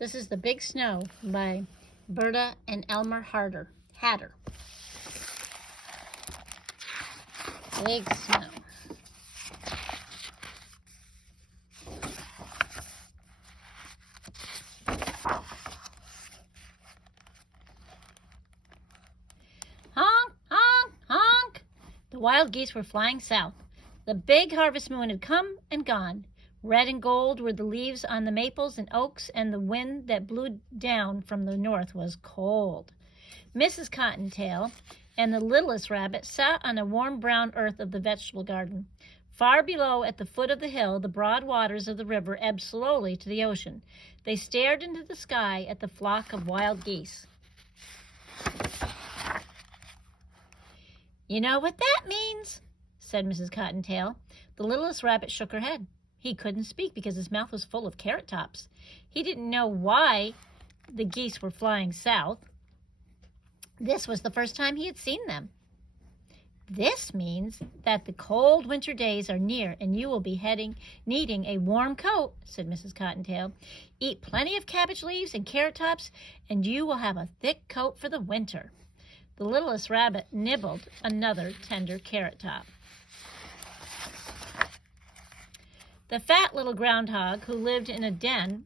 This is The Big Snow by Berta and Elmer Hatter. Big snow. Honk, honk, honk. The wild geese were flying south. The big harvest moon had come and gone. Red and gold were the leaves on the maples and oaks, and the wind that blew down from the north was cold. Mrs. Cottontail and the littlest rabbit sat on the warm brown earth of the vegetable garden. Far below, at the foot of the hill, the broad waters of the river ebbed slowly to the ocean. They stared into the sky at the flock of wild geese. "You know what that means," said Mrs. Cottontail. The littlest rabbit shook her head. He couldn't speak because his mouth was full of carrot tops. He didn't know why the geese were flying south. This was the first time he had seen them. "This means that the cold winter days are near and you will be needing a warm coat," said Mrs. Cottontail. "Eat plenty of cabbage leaves and carrot tops and you will have a thick coat for the winter." The littlest rabbit nibbled another tender carrot top. The fat little groundhog, who lived in a den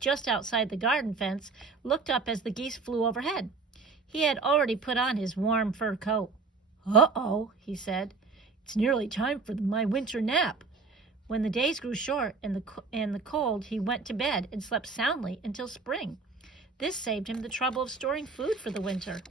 just outside the garden fence, looked up as the geese flew overhead. He had already put on his warm fur coat. "Uh-oh," he said. "It's nearly time for my winter nap." When the days grew short and the cold, he went to bed and slept soundly until spring. This saved him the trouble of storing food for the winter.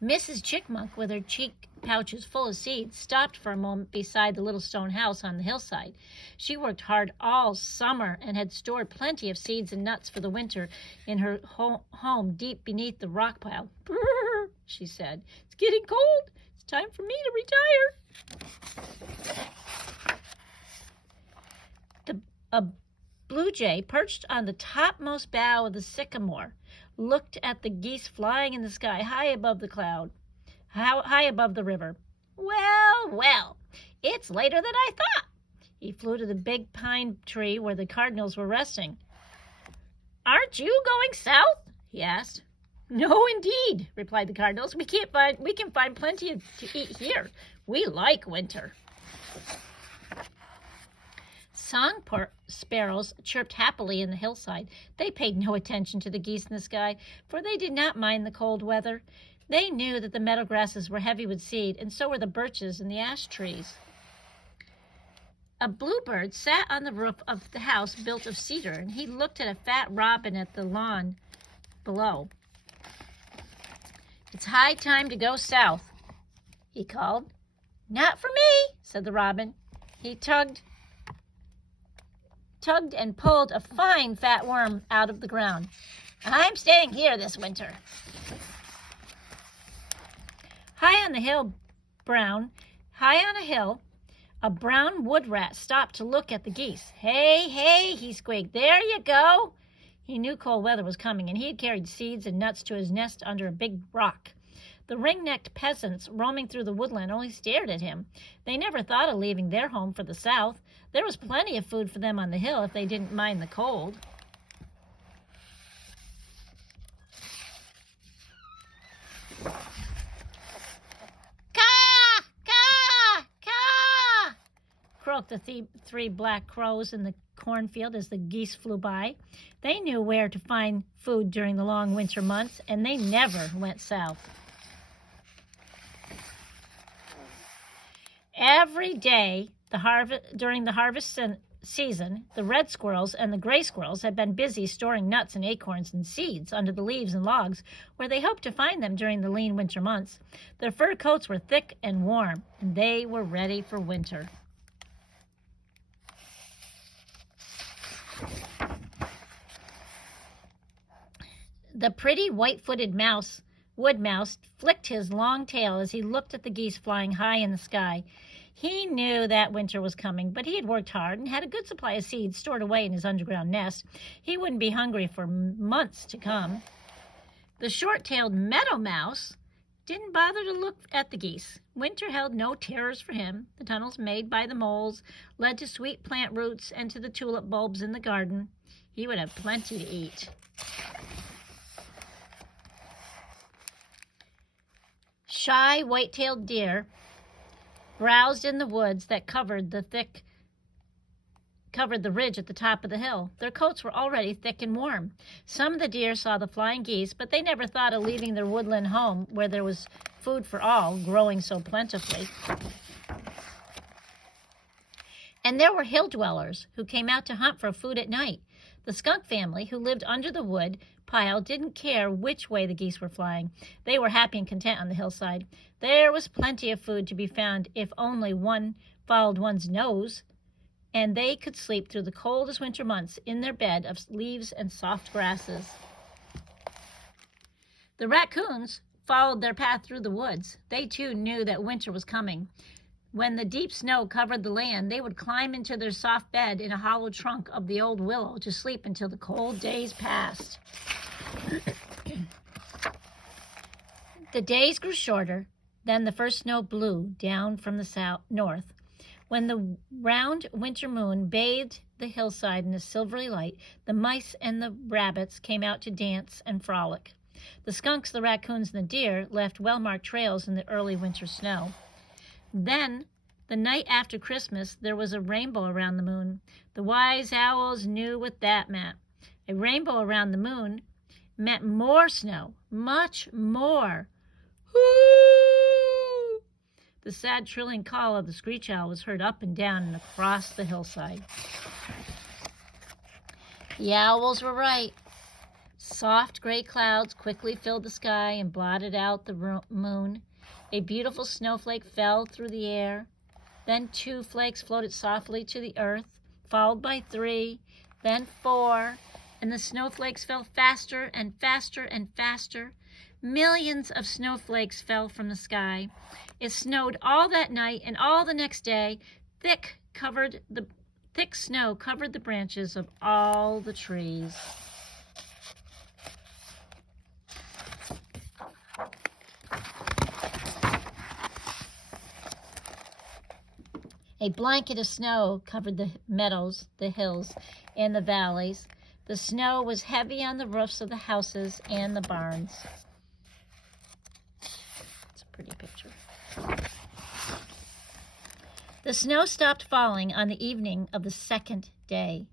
Mrs. Chickmunk, with her cheek pouches full of seeds, stopped for a moment beside the little stone house on the hillside. She worked hard all summer and had stored plenty of seeds and nuts for the winter in her home deep beneath the rock pile. "Brrr," she said. "It's getting cold. It's time for me to retire." A blue jay, perched on the topmost bough of the sycamore, looked at the geese flying in the sky high above the river. Well, it's later than I thought." He flew to the big pine tree where the cardinals were resting. "Aren't you going south?" he asked. "No, indeed," replied the cardinals. We can find plenty to eat here. We like winter." Song sparrows chirped happily in the hillside. They paid no attention to the geese in the sky, for they did not mind the cold weather. They knew that the meadow grasses were heavy with seed, and so were the birches and the ash trees. A bluebird sat on the roof of the house built of cedar, and he looked at a fat robin at the lawn below. "It's high time to go south," he called. "Not for me," said the robin. He tugged and pulled a fine fat worm out of the ground. "I'm staying here this winter." High on a hill, a brown wood rat stopped to look at the geese. Hey, he squeaked. "There you go." He knew cold weather was coming, and he had carried seeds and nuts to his nest under a big rock. The ring-necked peasants roaming through the woodland only stared at him. They never thought of leaving their home for the south. There was plenty of food for them on the hill if they didn't mind the cold. "Caw, caw, caw," croaked the three black crows in the cornfield as the geese flew by. They knew where to find food during the long winter months, and they never went south. Every day during the harvest season, the red squirrels and the gray squirrels had been busy storing nuts and acorns and seeds under the leaves and logs where they hoped to find them during the lean winter months. Their fur coats were thick and warm, and they were ready for winter. The pretty white-footed wood mouse flicked his long tail as he looked at the geese flying high in the sky. He knew that winter was coming, but he had worked hard and had a good supply of seeds stored away in his underground nest. He wouldn't be hungry for months to come. The short-tailed meadow mouse didn't bother to look at the geese. Winter held no terrors for him. The tunnels made by the moles led to sweet plant roots and to the tulip bulbs in the garden. He would have plenty to eat. Shy white-tailed deer browsed in the woods that covered the ridge at the top of the hill. Their coats were already thick and warm. Some of the deer saw the flying geese, but they never thought of leaving their woodland home where there was food for all, growing so plentifully. And there were hill dwellers who came out to hunt for food at night. The skunk family, who lived under the wood pile, didn't care which way the geese were flying. They were happy and content on the hillside. There was plenty of food to be found if only one followed one's nose, and they could sleep through the coldest winter months in their bed of leaves and soft grasses. The raccoons followed their path through the woods. They too knew that winter was coming. When the deep snow covered the land, they would climb into their soft bed in a hollow trunk of the old willow to sleep until the cold days passed. The days grew shorter. Then the first snow blew down from the north. When the round winter moon bathed the hillside in a silvery light, the mice and the rabbits came out to dance and frolic. The skunks, the raccoons, and the deer left well-marked trails in the early winter snow. Then, the night after Christmas, there was a rainbow around the moon. The wise owls knew what that meant. A rainbow around the moon meant more snow, much more. Whoo! The sad trilling call of the screech owl was heard up and down and across the hillside. The owls were right. Soft gray clouds quickly filled the sky and blotted out the moon. A beautiful snowflake fell through the air. Then 2 flakes floated softly to the earth, followed by 3, then 4, and the snowflakes fell faster and faster and faster. Millions of snowflakes fell from the sky. It snowed all that night and all the next day. Thick snow covered the branches of all the trees. A blanket of snow covered the meadows, the hills, and the valleys. The snow was heavy on the roofs of the houses and the barns. It's a pretty picture. The snow stopped falling on the evening of the second day.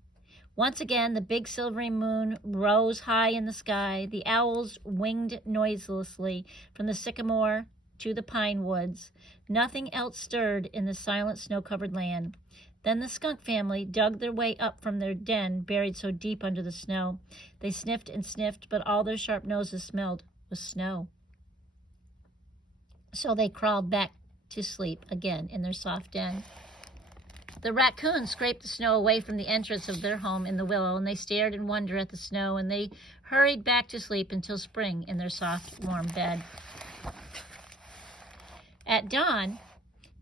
Once again, the big silvery moon rose high in the sky. The owls winged noiselessly from the sycamore to the pine woods. Nothing else stirred in the silent snow-covered land. Then the skunk family dug their way up from their den buried so deep under the snow. They sniffed and sniffed, but all their sharp noses smelled was snow. So they crawled back to sleep again in their soft den. The raccoons scraped the snow away from the entrance of their home in the willow, and they stared in wonder at the snow, and they hurried back to sleep until spring in their soft, warm bed. At dawn,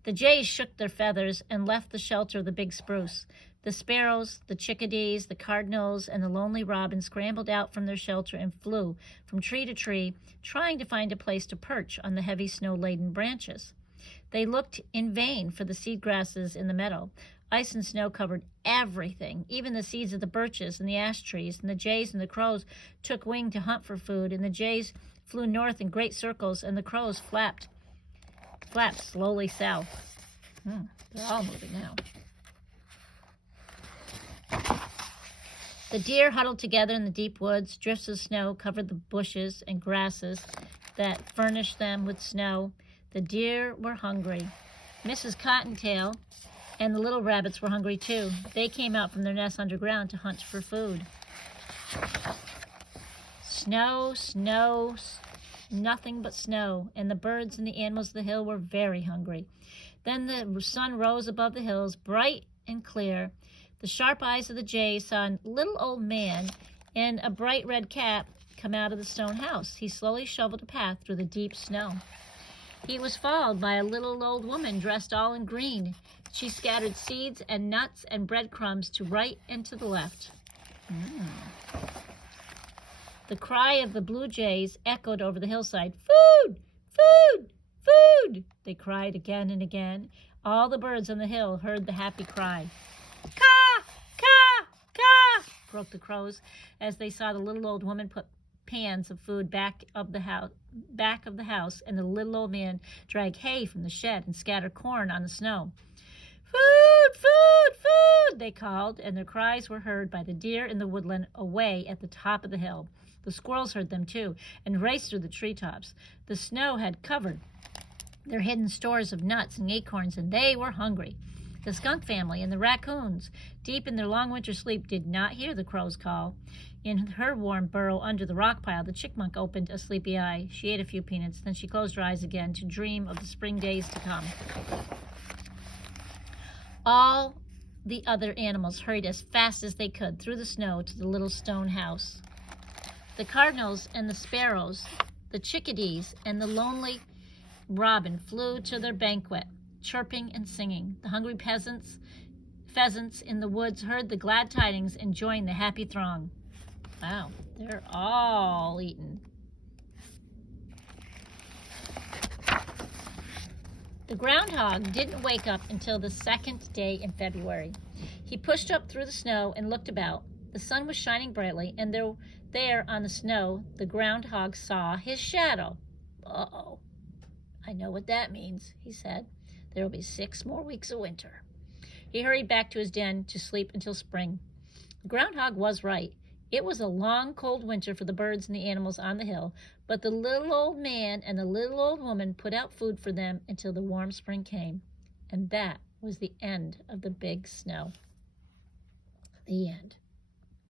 the jays shook their feathers and left the shelter of the big spruce. The sparrows, the chickadees, the cardinals, and the lonely robin scrambled out from their shelter and flew from tree to tree, trying to find a place to perch on the heavy snow-laden branches. They looked in vain for the seed grasses in the meadow. Ice and snow covered everything, even the seeds of the birches and the ash trees, and the jays and the crows took wing to hunt for food, and the jays flew north in great circles, and the crows flapped slowly south. They're all moving now. The deer huddled together in the deep woods. Drifts of snow covered the bushes and grasses that furnished them with snow. The deer were hungry. Mrs. Cottontail and the little rabbits were hungry too. They came out from their nests underground to hunt for food. Snow, snow, nothing but snow, and the birds and the animals of the hill were very hungry. Then the sun rose above the hills, bright and clear. The sharp eyes of the jays saw a little old man in a bright red cap come out of the stone house. He slowly shoveled a path through the deep snow. He was followed by a little old woman dressed all in green. She scattered seeds and nuts and breadcrumbs to right and to the left. The cry of the blue jays echoed over the hillside. Food! Food! Food! They cried again and again. All the birds on the hill heard the happy cry. Caw! Caw! Caw! Croaked the crows as they saw the little old woman put pans of food back of the house, and the little old man drag hay from the shed and scatter corn on the snow. Food! Food! Food! They called, and their cries were heard by the deer in the woodland away at the top of the hill. The squirrels heard them too and raced through the treetops. The snow had covered their hidden stores of nuts and acorns, and they were hungry. The skunk family and the raccoons, deep in their long winter sleep, did not hear the crow's call. In her warm burrow under the rock pile, the chickmunk opened a sleepy eye. She ate a few peanuts, then she closed her eyes again to dream of the spring days to come. All the other animals hurried as fast as they could through the snow to the little stone house. The cardinals and the sparrows, the chickadees and the lonely robin flew to their banquet, chirping and singing. The hungry pheasants in the woods heard the glad tidings and joined the happy throng. Wow, they're all eating. The groundhog didn't wake up until the second day in February. He pushed up through the snow and looked about. The sun was shining brightly, and there on the snow, the groundhog saw his shadow. Uh-oh. I know what that means, he said. There will be 6 more weeks of winter. He hurried back to his den to sleep until spring. The groundhog was right. It was a long, cold winter for the birds and the animals on the hill, but the little old man and the little old woman put out food for them until the warm spring came. And that was the end of the big snow. The end.